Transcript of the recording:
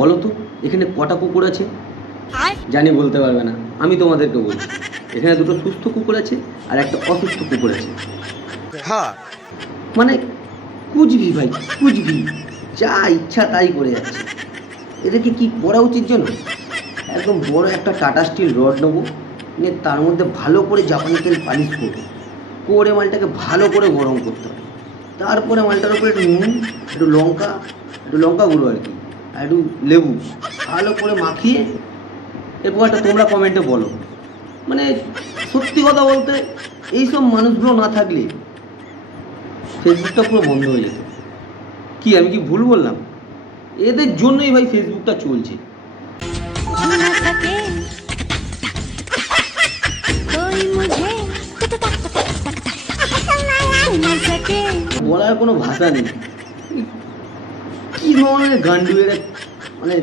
বলো তো এখানে কটা কুকুর আছে? জানি বলতে পারবে না, আমি তোমাদেরকে বলছি। এখানে দুটো সুস্থ কুকুর আছে আর একটা অসুস্থ কুকুর আছে। হ্যাঁ, মানে কুচবি ভাই, কুচবি, যা ইচ্ছা তাই করে যাচ্ছে। এদেরকে কি করা উচিত জানো? একদম বড় একটা টাটা স্টিল রড নেবো, নিয়ে তার মধ্যে ভালো করে জাপানি তেল পালিশ করবো, করে মালটাকে ভালো করে গরম করতে হবে। তারপরে মালটার উপরে একটু নুন, একটু লঙ্কা গুঁড়ো আর কি, আর একটু লেবু ভালো করে মাখিয়ে এরপর একটা তোমরা কমেন্টে বলো। মানে সত্যি কথা বলতে এইসব মানুষগুলো না থাকলে ফেসবুকটা পুরো বন্ধ হয়ে যেত। কি আমি কি ভুল বললাম? এদের জন্যই ভাই ফেসবুকটা চলছে। বলার কোনো ভাষা নেই, কি ধরনের গান্ডু এরা, মানে